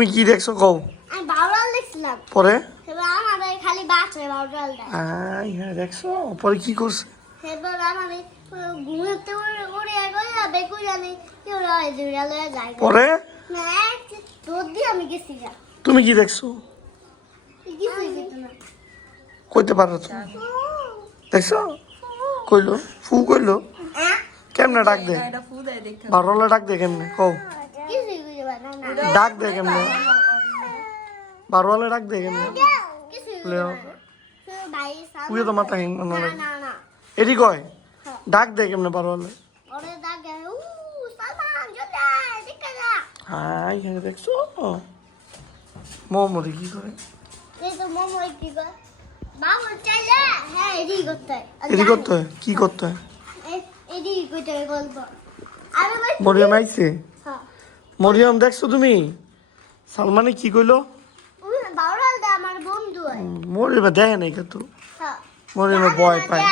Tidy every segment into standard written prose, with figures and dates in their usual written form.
তুমি কি দেখছো কও? আমি বাউরাল দেখছিলাম। পরে এবার আমার খালি বাঁচে বাউরালটা। হ্যাঁ দেখছো পরে কি করছে? এবার আমি ঘুমোতে উড়ে গেল বেকু জানি কি ওরা দুইটা লয়ে যায়। পরে না তোর দিয়ে আমি গেছি যা। তুমি কি দেখছো? কিছুই কিছু না। কইতে পারো তুমি? দেখছো কইলো ফু কইলো কেমনে ডাক দে? বারোলা ডাক দে কেমনে কও? কিছুই বুঝতে পারলাম না। ডাক দে কেমনে? বারোয়ালে ডাক দে কেমনে? কিছুই লেও ভাই পুয়ে তো মাথা হিং না না লাগে না না। এডি কয় ডাক দে কেমনে বারোয়ালে? ওরে দাগে সালমান জোদা দেখে যা। হাই হ্যাঁ দেখছো মোমরে কি করে? এই তো মোমো কি করে? বাবু চাইলে হ্যাঁ এডি করতে হয়। এডি করতে হয় কি করতে হয়? এডি করতে হয় গল্প। আরে ভাই মরিয়ম আইছে? হ্যাঁ মরিয়ম দেখছো তুমি? সালমানে কি কইলো? বাউরালটা আমার বন্ধু হয়। মরিয়ম দেখে নাই কত হ্যাঁ মরিয়ম ভয় পায়।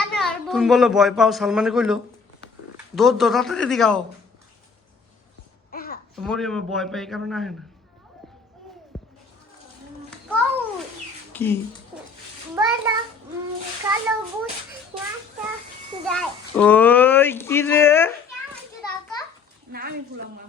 তুমি বলো ভয় পাও সালমানে কইলো দৌড় দৌড় তাড়াতাড়ি এদিকে আও। মরিয়ম ভয় পায় এই কারণে আহে না। কও কি বলা কালো বুট নাচা যায়। ওই কি রে? কেমন ছিল কাকা? না আমি ভুলাম না